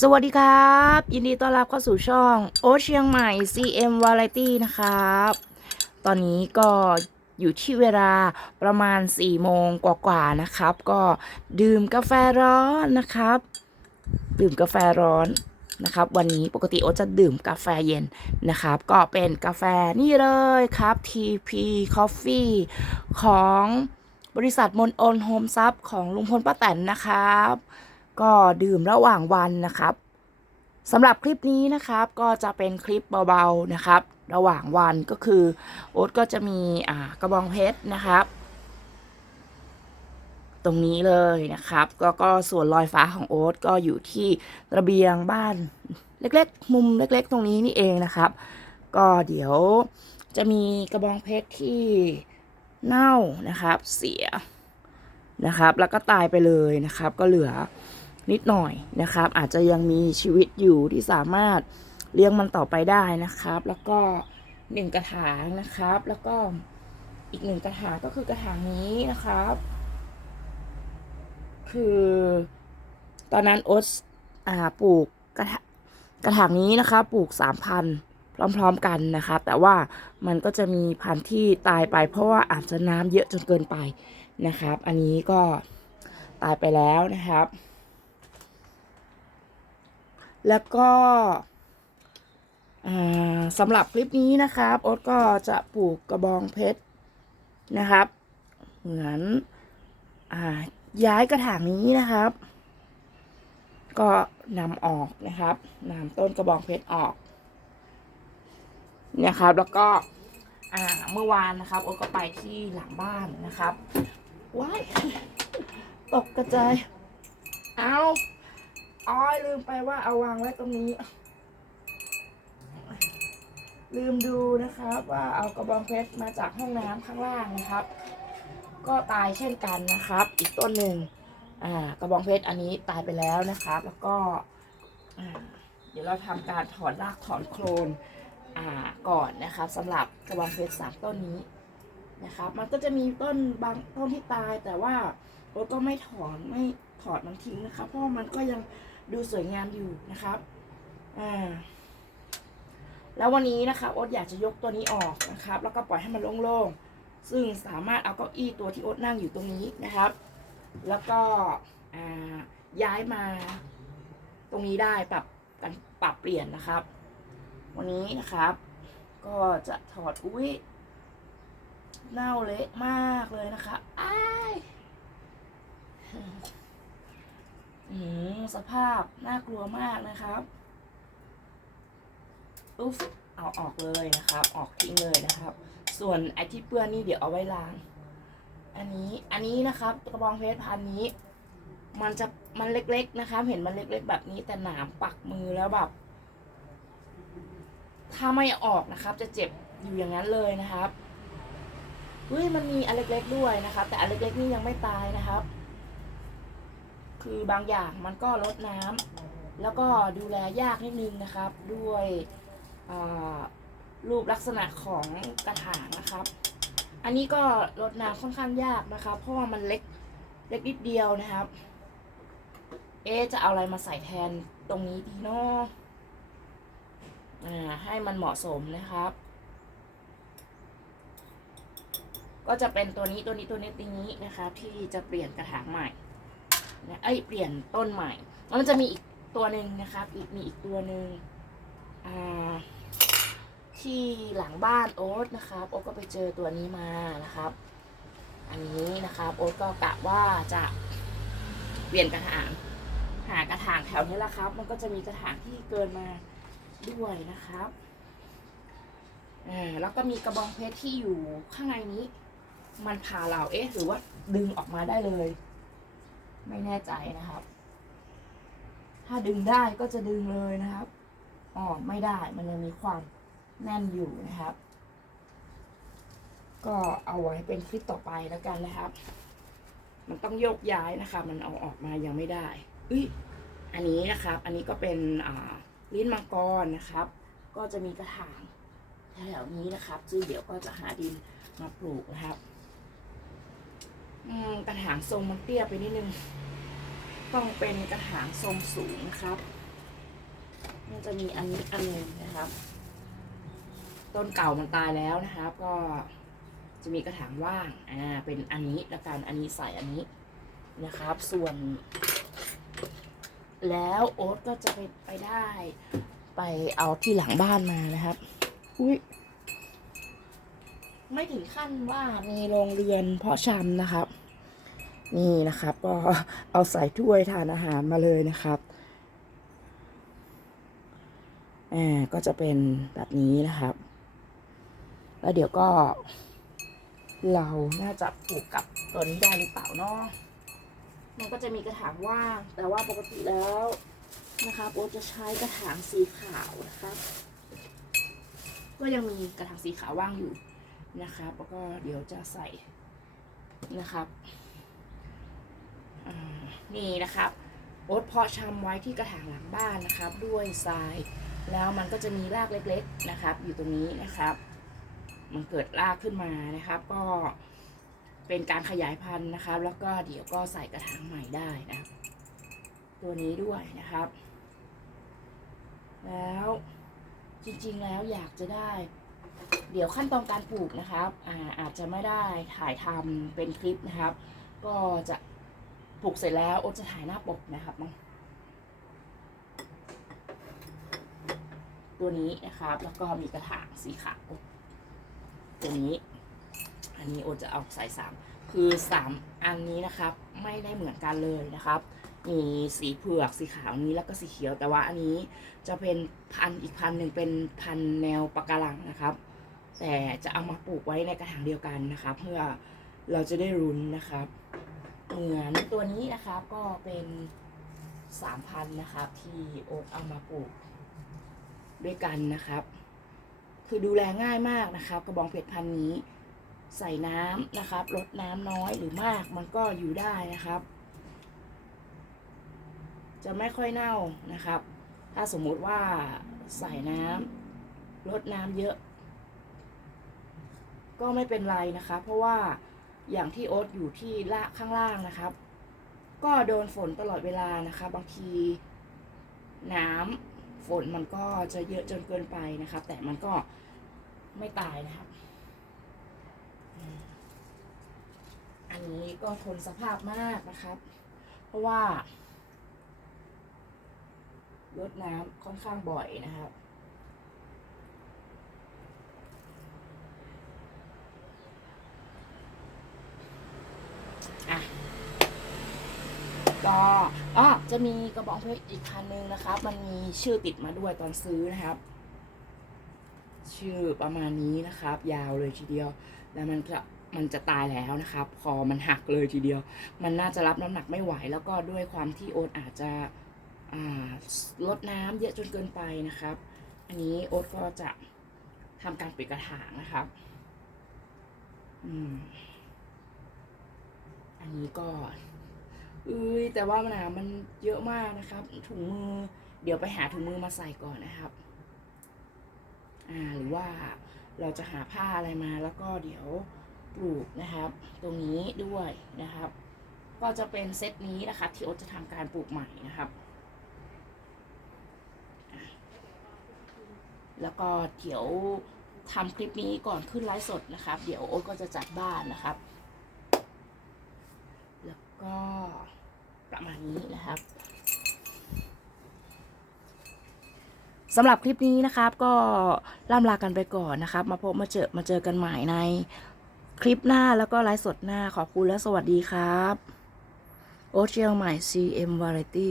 สวัสดีครับ ยินดีต้อนรับเข้าสู่ช่องโอเชียงใหม่ CM Variety นะครับ ตอนนี้ก็อยู่ที่เวลาประมาณ 4 โมงกว่าๆนะครับ ก็ดื่มกาแฟร้อนนะครับ ดื่มกาแฟร้อนนะครับ วันนี้ปกติโอจะดื่มกาแฟเย็นนะครับ ก็เป็นกาแฟนี่เลยครับ TP Coffee ของบริษัทมนโอนโฮมซับของลุงพลป้าแตนนะครับ ก็ดื่มระหว่างวันนะครับสำหรับคลิปนี้นะครับก็จะเป็นคลิปเบาๆนะครับ ระหว่างวันก็คือโอ๊ตก็จะมีอ่ากระบองเพชรนะครับ ตรงนี้เลยนะครับก็ก็ส่วนลอยฟ้าของโอ๊ตก็อยู่ที่ระเบียงบ้านเล็กๆ มุมเล็กๆ ตรงนี้นี่เองนะครับ ก็เดี๋ยวจะมีกระบองเพชรที่เน่านะครับ เสียนะครับ แล้วก็ตายไปเลยนะครับ ก็เหลือ นิดหน่อยนะครับ อาจจะยังมีชีวิตอยู่ที่สามารถเลี้ยงมันต่อไปได้นะครับ แล้วก็หนึ่งกระถางนะครับ แล้วก็อีกหนึ่งกระถางก็คือกระถางนี้นะครับ คือตอนนั้นโอ๊ตอ่าปลูกกระถกระถางนี้นะคะปลูกสามพันพร้อมๆกันนะครับแต่ว่ามันก็จะมีพันธุ์ที่ตายไปเพราะว่าอาจจะน้ำเยอะจนเกินไปนะครับ อันนี้ก็ตายไปแล้วนะครับ แล้วก็สำหรับคลิปนี้นะครับโอ๊ตก็จะปลูกกระบองเพชรนะครับ เหมือนอย้ายกระถางนี้นะครับ ก็นำออกนะครับนำต้นกระบองเพชรออกนะครับ แล้วก็เมื่อวานนะครับโอ๊ตก็ไปที่หลังบ้านนะครับว้ายตกกระจายเอา อ้อยลืมไปว่าเอาวางไว้ตรงนี้ ลืมดูนะครับว่าเอากระบองเพชรมาจากห้องน้ำข้างล่างนะครับ ก็ตายเช่นกันนะครับ อีกต้นหนึ่งอ่ากระบองเพชรอันนี้ตายไปแล้วนะครับ แล้วก็อ่าเดี๋ยวเราทำการถอนรากถอนโคลนอ่าก่อนนะครับสำหรับกระบองเพชรสามต้นนี้นะครับ มันก็จะมีต้นบางต้นที่ตายแต่ว่าโอ๊ตก็ไม่ถอนไม่ถอดมันทิ้งนะครับเพราะมันก็ยัง ดูสวยงามอยู่นะครับอ่าแล้ววันนี้นะคะโอ๊ตอยากจะยกตัวนี้ออกนะครับ แล้วก็ปล่อยให้มันโล่งๆ ซึ่งสามารถเอาเก้าอี้ตัวที่โอ๊ตนั่งอยู่ตรงนี้นะครับ แล้วก็ย้ายมาตรงนี้ได้ปรับกันปรับเปลี่ยนนะครับ วันนี้นะครับ ก็จะถอดอุ้ยเน่าเละมากเลยนะคะอ้าย อืมสภาพน่ากลัวมากนะครับอุ๊บเอาออกเลยนะครับ ออกทิ้งเลยนะครับ ส่วนไอ้ที่เปื้อนนี่เดี๋ยวเอาไว้ล้าง อันนี้อันนี้นะครับกระบองเพชรพันนี้ มันจะมันเล็กๆนะครับ เห็นมันเล็ก ๆ แบบนี้แต่หนามปักมือแล้วแบบ ถ้าไม่ออกนะครับ จะเจ็บอยู่อย่างนั้นเลยนะครับเฮ้ยมันมีอันเล็ก ๆ ด้วยนะครับ แต่อันเล็กๆนี่ยังไม่ตายนะครับ คือบางอย่างมันก็ลดน้ำแล้วก็ดูแลยากนิดนึงนะครับ ด้วยรูปลักษณะของกระถางนะครับ อันนี้ก็รดน้ำค่อนข้างยากนะครับ เพราะว่ามันเล็กเล็กนิดเดียวนะครับ เอ๊จะเอาอะไรมาใส่แทนตรงนี้ดีเนาะให้มันเหมาะสมนะครับ ก็จะเป็นตัวนี้ตัวนี้ตัวนี้ตัวนี้นะครับ ที่จะเปลี่ยนกระถางใหม่ นะเอ้ยเปลี่ยนต้นใหม่แล้วมันจะมีอีกตัวหนึ่งนะครับ อีกมีอีกตัวหนึ่งอ่าที่หลังบ้านโอ๊ตนะครับ โอ๊ตก็ไปเจอตัวนี้มานะครับ อันนี้นะครับ โอ๊ตก็กะว่าจะเปลี่ยนกระถางหากระถางแถวนี้แหละครับ มันก็จะมีกระถางที่เกินมาด้วยนะครับอ่าแล้วก็มีกระบองเพชรที่อยู่ข้างในนี้ มันพาเราเอ๊ะหรือว่าดึงออกมาได้เลย ไม่แน่ใจนะครับ ถ้าดึงได้ก็จะดึงเลยนะครับอ๋อไม่ได้มันยังมีความแน่นอยู่นะครับ ก็เอาไว้เป็นคลิปต่อไปแล้วกันนะครับ มันต้องโยกย้ายนะคะ มันเอาออกมายังไม่ได้อุ้ยอันนี้นะครับ อันนี้ก็เป็นลิ้นมังกรนะครับ ก็จะมีกระถางแถวๆนี้นะครับซึ่งเดี๋ยวก็จะหาดินมาปลูกนะครับ กระถางทรงมันเตี้ยไปนิดนึง ต้องเป็นกระถางทรงสูงครับ มันจะมีอันนี้อันหนึงนะครับ ต้นเก่ามันตายแล้วนะครับ ก็จะมีกระถางว่าง อ่า เป็นอันนี้ละกัน อันนี้ใส่อันนี้นะครับ ส่วน แล้วโอ๊ตก็จะไปไปได้ ไปเอาที่หลังบ้านมานะครับ อุ้ยไม่ถึงขั้นว่ามีโรงเรือนเพาะชำนะครับ นี่นะครับ ก็เอาใส่ถ้วยทานอาหารมาเลยนะครับอ่าก็จะเป็นแบบนี้นะครับ แล้วเดี๋ยวก็ เราน่าจะปลูกกับตัวนี้ได้หรือเปล่าเนาะมันก็จะมีกระถางว่าง แต่ว่าปกติแล้วนะครับโอ๊ตจะใช้กระถางสีขาวนะครับ ก็ยังมีกระถางสีขาวว่างอยู่นะครับ แล้วก็เดี๋ยวจะใส่นะครับ นี่นะครับโอ๊ตเพาะชำไว้ที่กระถางหลังบ้านนะครับ ด้วยทราย แล้วมันก็จะมีรากเล็ก ๆนะครับ อยู่ตรงนี้นะครับ มันเกิดรากขึ้นมานะครับ ก็เป็นการขยายพันธุ์นะครับ แล้วก็เดี๋ยวก็ใส่กระถางใหม่ได้นะตัวนี้ด้วยนะครับ แล้วจริงๆแล้วอยากจะได้ เดี๋ยวขั้นตอนการปลูกนะครับอาอาจจะไม่ได้ถ่ายทำเป็นคลิปนะครับ ก็จะ ปลูกเสร็จแล้วโอ๊ตจะถ่ายหน้าปกนะครับเนาะตัวนี้นะครับ แล้วก็มีกระถางสีขาวตัวนี้ อันนี้โอจะเอาใส่สามคือสามอันนี้นะครับ ไม่ได้เหมือนกันเลยนะครับ มีสีเผือกสีขาวนี้แล้วก็สีเขียว แต่ว่าอันนี้จะเป็นพันอีกพันหนึ่งเป็นพันแนวปะการังนะครับ แต่จะเอามาปลูกไว้ในกระถางเดียวกันนะครับ เพื่อเราจะได้รุนนะครับ เหมือนตัวนี้นะครับก็เป็นสามพันนะครับที่โอ๊ตเอามาปลูกด้วยกันนะครับ คือดูแลง่ายมากนะครับ กระบองเพชรพันนี้ใส่น้ำนะครับลดน้ำน้อยหรือมากมันก็อยู่ได้นะครับ จะไม่ค่อยเน่านะครับ ถ้าสมมุติว่าใส่น้ำลดน้ำเยอะ ก็ไม่เป็นไรนะครับเพราะว่า อย่างที่โอ๊ตอยู่ที่ละข้างล่างนะครับ ก็โดนฝนตลอดเวลานะคะ บางทีน้ำฝนมันก็จะเยอะจนเกินไปนะครับ แต่มันก็ไม่ตายนะครับ อันนี้ก็ทนสภาพมากนะครับ เพราะว่ารดน้ำค่อนข้างบ่อยนะครับ อะ ก็อ๋อจะมีกระบอกเพชรอีกคันนึงนะครับ มันมีชื่อติดมาด้วยตอนซื้อนะครับ ชื่อประมาณนี้นะครับ ยาวเลยทีเดียว แล้วมันจะมันจะตายแล้วนะครับ คอมันหักเลยทีเดียว มันน่าจะรับน้ำหนักไม่ไหว แล้วก็ด้วยความที่โอ๊ตอาจจะอ่าลดน้ำเยอะจนเกินไปนะครับ อันนี้โอ๊ตก็จะทำการปิดกระถางนะครับ อืม อันนี้ก็ อ้ยแต่ว่ามันหนามันเยอะมากนะครับ ถุงมือ เดี๋ยวไปหาถุงมือมาใส่ก่อนนะครับ อ่าหรือว่าเราจะหาผ้าอะไรมาแล้วก็เดี๋ยวปลูกนะครับ ตรงนี้ด้วยนะครับ ก็จะเป็นเซตนี้นะครับที่โอ๊ตจะทำการปลูกใหม่นะครับ แล้วก็เดี๋ยวทำคลิปนี้ก่อนขึ้นไลฟ์สดนะครับ เดี๋ยวโอ๊ตก็จะจัดบ้านนะครับ แล้วก็ ประมาณนี้นะครับสำหรับคลิปนี้นะครับก็ล่ำลากันไปก่อนนะครับ มาพบมาเจอมาเจอกันใหม่ในคลิปหน้าแล้วก็ไลฟ์สดหน้าขอบคุณและสวัสดีครับ โอเชียงใหม่ CM Variety